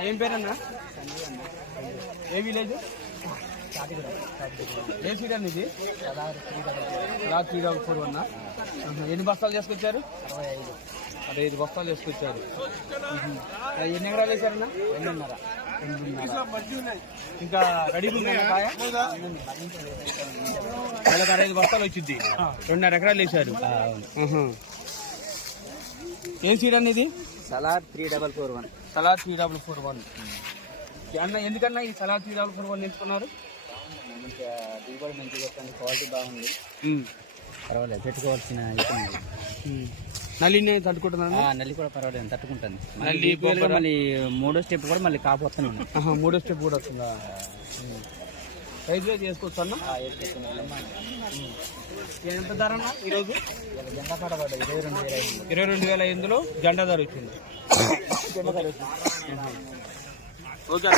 ఏం పేరన్నా? ఏ విలేజ్? ఏ సీడ్ అన్న ఇది? 344 ఎన్ని బస్తాలు చేసుకొచ్చారు? 65 బస్తాలు చేసుకొచ్చారు. ఎన్ని ఎకరాలు వేసారన్నా? 2.5. ఇంకా రెడీగా ఉన్నాయా కాయ? 65 బస్తాలు వచ్చింది. 2.5 ఎకరాలు వేసారు. ఏం సీడ్ అన్న ఇది? సలార్ 3441. సలార్ 3441. అన్న ఎందుకన్నా ఈ సలార్ 3441 ఎంచుకున్నారు? దిగుబడి మంచిగా వస్తుంది, క్వాలిటీ బాగుంది, పర్వాలేదు, పెట్టుకోవాల్సిన నల్లిని తట్టుకుంటున్నాను. నల్లి కూడా పర్వాలేదు, తట్టుకుంటుంది. నల్లి మళ్ళీ 3వ స్టెప్ కూడా మళ్ళీ కాపు వస్తున్నాను. 3వ స్టెప్ కూడా వస్తుందా? రైతుగా చేసుకోవచ్చు అన్న. ఎంత ధర అన్న ఈరోజు? జెండా కాడ పడ్డ 22,500 జెండా ధర వచ్చింది. ఓకే.